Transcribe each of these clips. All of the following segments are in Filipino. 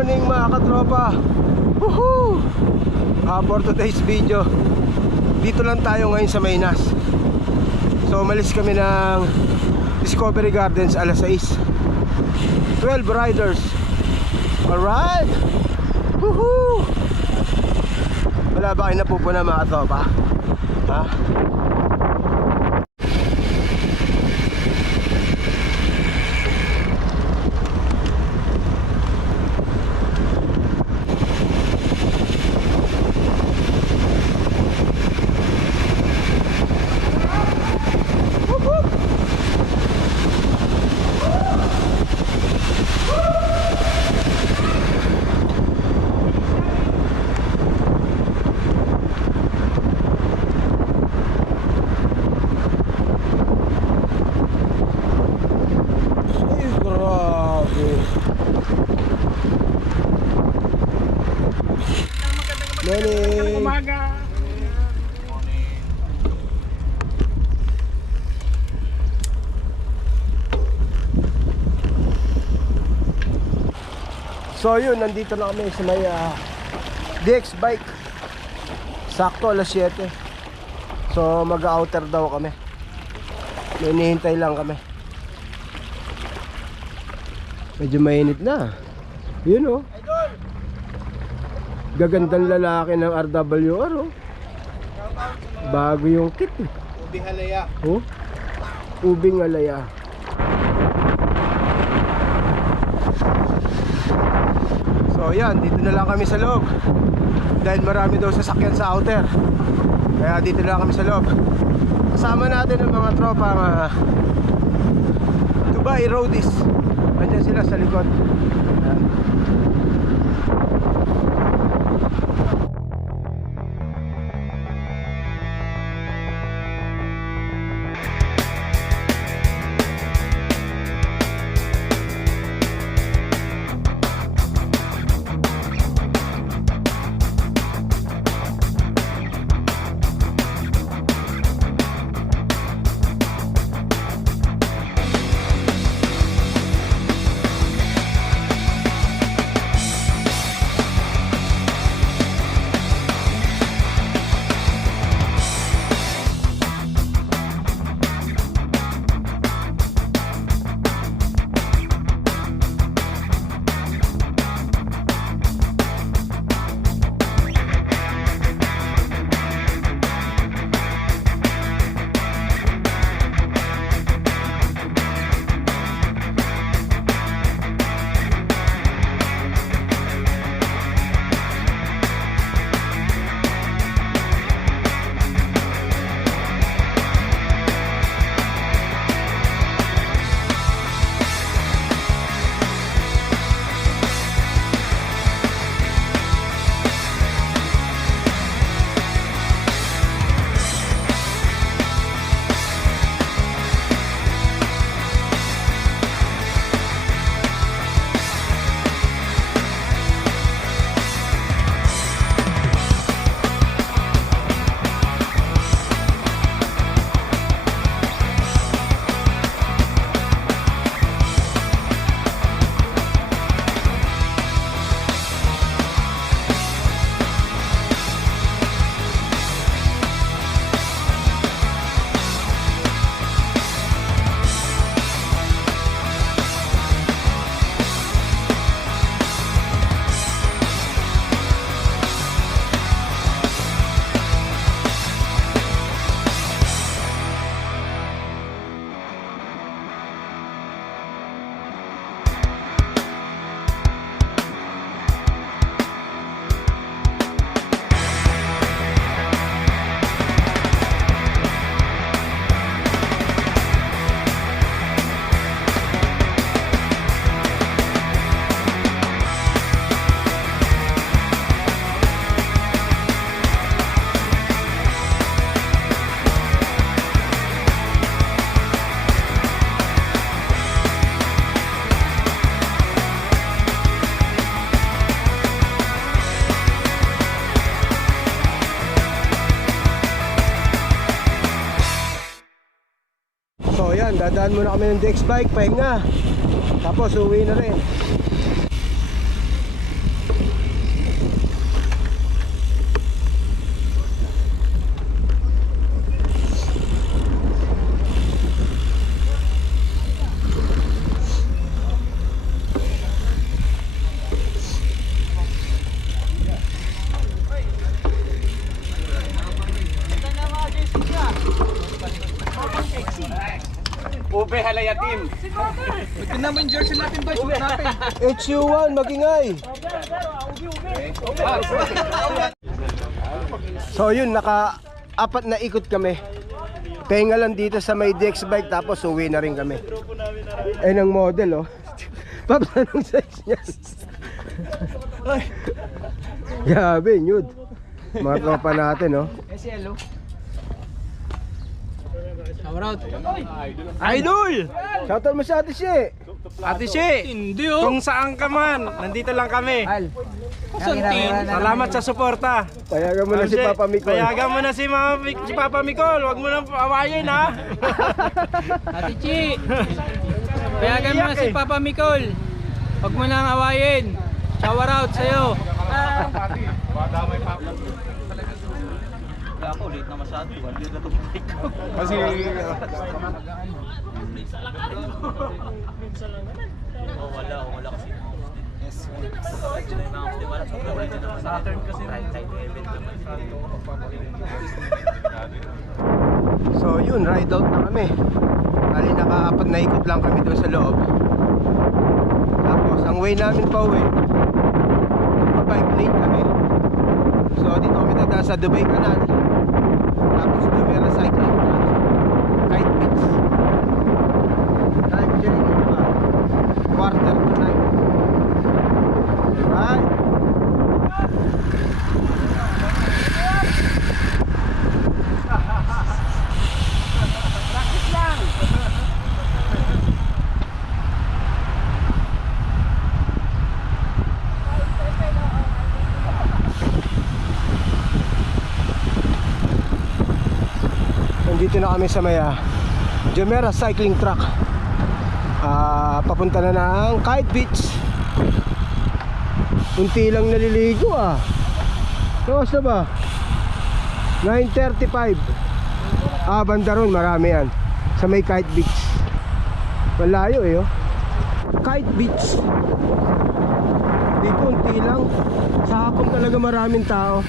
morning mga katropa. Woohoo! For today's video, dito lang tayo ngayon sa Maynas. So umalis kami ng Discovery Gardens alas 6. 12 riders. Alright! Woohoo! Wala ba kayo napupuna mga katropa? Ha? Magandang umaga. So yun, nandito na kami sa may DX bike. Sakto alas 7. So mag-outer daw kami. May hinihintay lang kami. Medyo mainit na. Yun oh. Gagandang lalaki ng RWR oh. Bago yung kit eh. Ubing halaya. Oh? Ubing halaya. So yan, dito na lang kami sa loob. Dahil marami daw sasakyan sa outer. Kaya dito na lang kami sa loob. Kasama natin ang mga tropa Dubai Roadies. Nandiyan sila sa likod. Ayan. So yan, dadaan muna kami ng DX bike, pahinga. Tapos uwi na rin. Alaya team. Ito naman jersey natin ba? Suot natin. HU1, magingay. So yun, naka-apat na ikot kami. Pahinga lang dito sa may DX bike, tapos uwi na rin kami. Eh, ng model, oh. Paps, anong size niya? Grabe, nude. Mga tropa natin, oh. SL. Idol! Shoutout mo sa Ate She. Ate She, hindi oh. Kung saan ka man, nandito lang kami. Salamat sa suporta. Payagan mo na si Papa Micol. Payagan mo na si Papa Micol. Huwag mo nang awayin, ha. Ate Chi, payagan mo na si Papa Micol. Huwag mo nang awayin. Shower out sa'yo. Ako, late na masyado. Kasi Wala kasi. Saturn kasi. So yun, ride out na kami. Bali, naka-apat na ikot lang kami doon sa loob. Tapos ang way namin pa uwi, magpa-bike lane kami. So dito kami dadaan sa Dubai Canal. Tapos Dumera Cycling Track, Kite Beach. Time check, 8:45. Alright. Nandito na kami sa may Jumeirah Cycling Track. Papunta na ng Kite Beach. Unti lang naliligo Tapos na ba? 9:35. Banda ron, marami yan. Sa may Kite Beach. Malayo oh. Kite Beach. Dito unti lang. Sa hapon talaga maraming tao.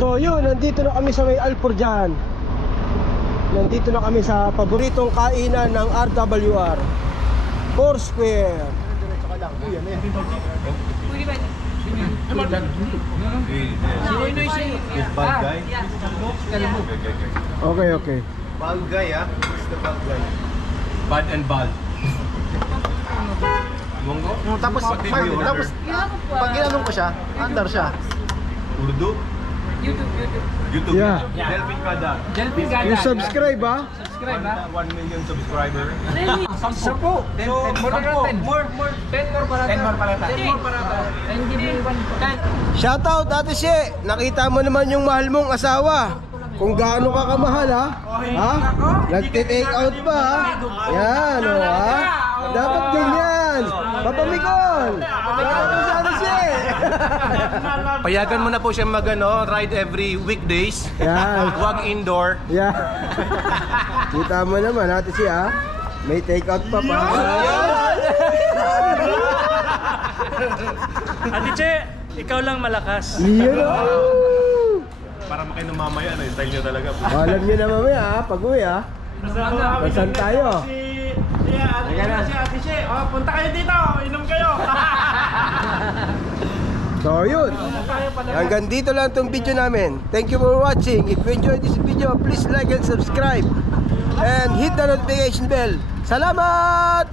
So yun, nandito na kami sa may Alforjan. Nandito na kami sa paboritong kainan ng RWR, Foursquare. Okay. bald guy, It's the bald guy. Bad and bald. Monggo? Tapos pag ginanong ko siya, under siya. Urdu? YouTube. Yeah. Delvin Kada. You subscribe Subscribe 1 million subscriber. Sampo. More. 10 more para tayo. Shoutout Ate She. Nakita mo naman yung mahal mong asawa. Kung gaano ka kamahal Nagte-take out pa Yan Dapat ganyan. Papa Micol. Shoutout sa Ate She. Payagan mo na po siya ride every weekdays. Yan. Huwag indoor. Yeah. Kita mo naman Ate She May take out pa Ate Che, ikaw lang malakas. Yan Para makinom mamaya, style nyo talaga. Alam niyo na mamaya pag uwi Saan tayo? Si Ate Che, oh, punta kayo dito, inom kayo. So yun, hanggang dito lang itong video namin. Thank you for watching. If you enjoyed this video, please like and subscribe and hit the notification bell. Salamat!